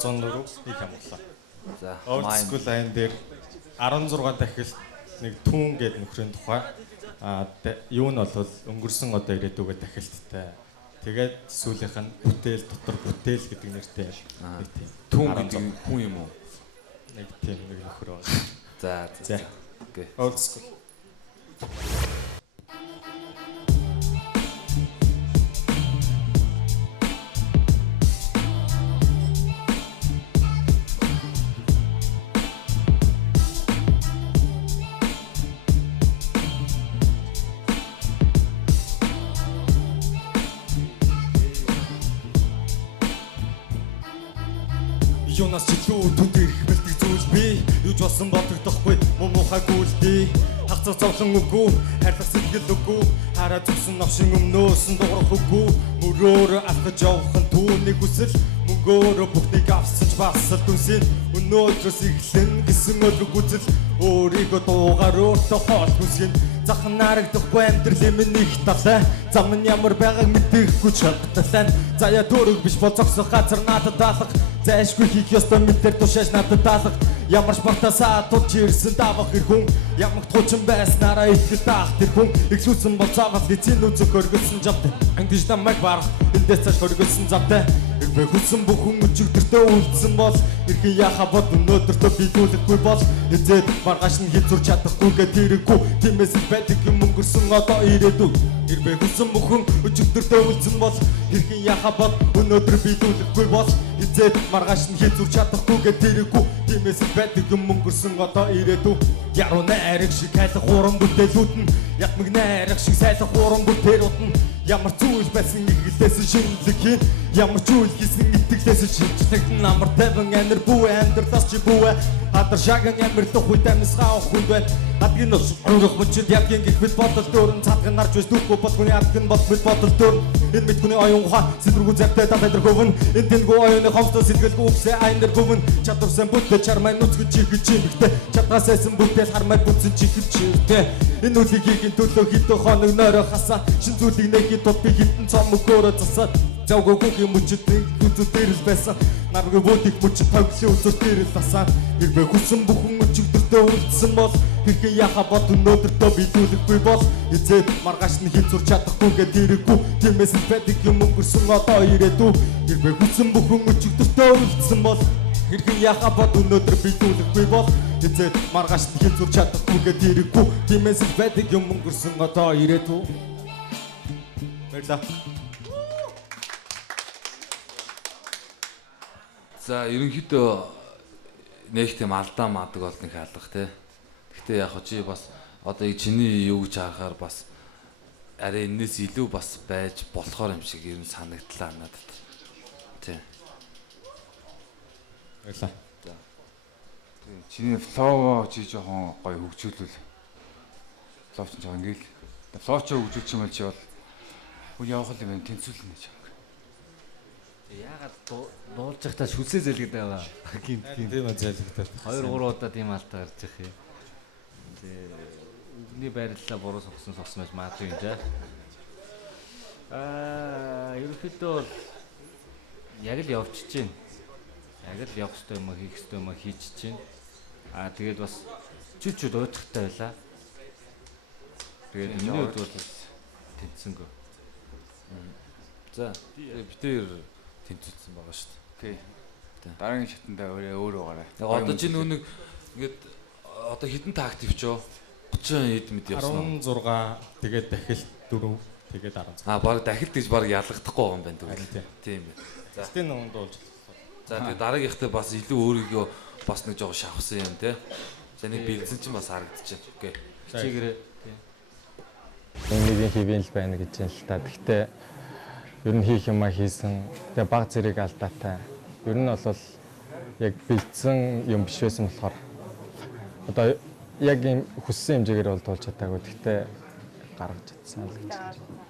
104 их амглаа. За. Old school line дээр 16 дахил нэг түүн гэдэг нөхрийн тухай юу нь бол өнгөрсөн одоо ирээдүгөө дахилттай. Тэгээд сүүлийнх нь бүтээл дотор бүтээл гэдэг нэртэй нэг тийм түүн гэдэг хүн юм уу? Нэг тийм нэг нөхөр байна. За. Окей. Old school. Юунаас ч илүү түнтэй их бэлтгэх зүйл би юуж болсон бодогдохгүй муухай гүйлдээ хацаа зовлон үгүй хайрлах сэтгэл үгүй хараа зүгсэн навшин өмнөөс нь дуурах үгүй мөрөөр алхаж явах нь түүний хүсэл мөнгөөр бүхнийг авсаж басал дүнсийн өнөөдрөөс эхлэн гэсэн өдрөг үзэл өөрийгөө дуугаар өөртөө хоол хүсгэн захан нарагдахгүй амьдрал минь их талай зам нь ямар байгааг мэдэхгүй чадталаа заяа төрөг биш болцогсох газар надад даалга зайшгүй хийх ёстой мэдэр тушааш надад даалга ямар ч бартасаа тулж ирсэн давах хэр хүн ямар туучин байснараа итгэл таах тэр хүн ихлүүлсэн бол цаавал эцэн үзэг өргөлсөн жавтай ангиж намайг барах эндээс цааш өргөлсөн завтай би хүссэн бүхэн өчигдөртөө үлдсэн бол эрхэн яха бод өнөөдөртөө биелүүлэхгүй бол эзэд маргааш нь хязуур чадахгүйгээ тэрэггүй тиймээс байдаг юм өнгөрсөн одоо ирээдүй би хүссэн бүхэн өчигдөртөө үлдсэн бол эрхэн яха бод өнөөдөр биелүүлэхгүй бол эзэд маргааш нь хязуур чадахгүйгээ тэрэггүй тиймээс байдаг юм өнгөрсөн одоо ирээдүй яруу найраг шиг хайлах хуран бүтээлүүд нь ятмаг найраг шиг сайлах хуран бүтээлүүд нь ямар зүйл байсан ихлээс шинэлэг хийн ямар зүйл хийсэн итгэлээс шинжлэх намар тавин анир бүү амьдралаас чи бүү хадар шаган амьдрах үед амьсгаа хүн байна адгийн ус урах мөчд ядгийн гих бит бодол дөөрн цадган нарж биш дүүхгүй бол хүний адгийн бод бит бодол дөөр энэ мэд хүний оюун ухаан сэлрүүг завтай татайдэр хөвн энэ тэнгүү оюуны хомсдоо сэлгэлгүй үсээ айнэр хөвн чадварсан бүтээл чармай нүцгэж чихэж чимэгтэй чадгаасайсан бүтээл хармай бүтсэн чихэж чиртэй энэ үлийг хийхин төлөө хитэ хоног нойроо хасаа шин зүйлийг нэхий тул би хитэн цом өгөөрөө засаад завгүйг юм үчид үзүү дээрс байсан наргүй бүдик бүчид тавлын үзүү дээрс тасаад би хүссэн бүхэн өчигдөртөө үлдсэн бол хэрхэн яха бод өнөөдөртөө биелүүлэхгүй бол эзэд маргааш нь хязуур чадахгүйгээ дэрэггүй тиймээс байдаг юм өнгөрсөн одоо ирээдүй би хүссэн бүхэн өчигдөртөө үлдсэн бол хэрхэн яха бод өнөөдөр биелүүлэхгүй бол эзэд маргааш нь хязуур чадахгүйгээ дэрэггүй тиймээс байдаг юм өнгөрсөн одоо ирээдүй баярлалаа. За ерөнхийдөө нэг тийм алдаа маадаг бол нэг хаалгах тий. Гэхдээ яг чи бас одоо чиний юу гэж харахаар бас арай энэс илүү бас байж болохоор юм шиг ер нь санагдлаа надад. Тий. Баярлалаа. За. Чиний флоу чи жоохон гоё хөгжүүлвэл. Флоу ч жоохон ингээл. Флоу ч хөгжүүлчих юм бол чи бол хүн явах юм тэнцүүлнэ гэж. Яагаад дуулж байхдаа шүлсээ зэлгээд байгаа гинт тийм зэлгдэг. 2 3 удаа тийм алдаа гарч ирэх юм. Үгний байрлалаа буруу согсон байж магадгүй юм жаа. Ерөнхийдөө яг л явчихж байна. Яг л явах ёстой юм хийх ёстой юм хийж чинь. Тэгээд бас чүлчүүд уйдахтай байлаа. Тэгээд миний хувьд бол тэнцсэнгөө. За битээр тэнцвэрсэн байгаа шүү дээ. Окей. Дараагийн шатанда өөрөө гараа. Одоо чи нэг ингээд одоо хідэн такт ивчөө 30 хэд мэд явсан. 16 тэгээд дахил 4 тэгээд 16. Баг дахил гэж баг ялгахдахгүй байгаа юм байна тэгвэл. Тийм бай. За тийм нэг дуулж. За тэгээд дараагийнхтай бас илүү өөрийгөө бас нэг жоо шавхсан юм те. За нэг бэлдсэн чинь бас харагдчихэв. Окей. Чигээрээ. Нэг хэвэн л байна гэж юм л та. Гэхдээ ер нь хийх юмаа хийсэн. Тэгээ баг зэрэг алдаатай. Ер нь бол яг бэлдсэн юм биш байсан болохоор одоо яг юм хүссэн хэмжээгээр бол туулж чадаагүй. Гэхдээ гаргаж чадсан л гэж.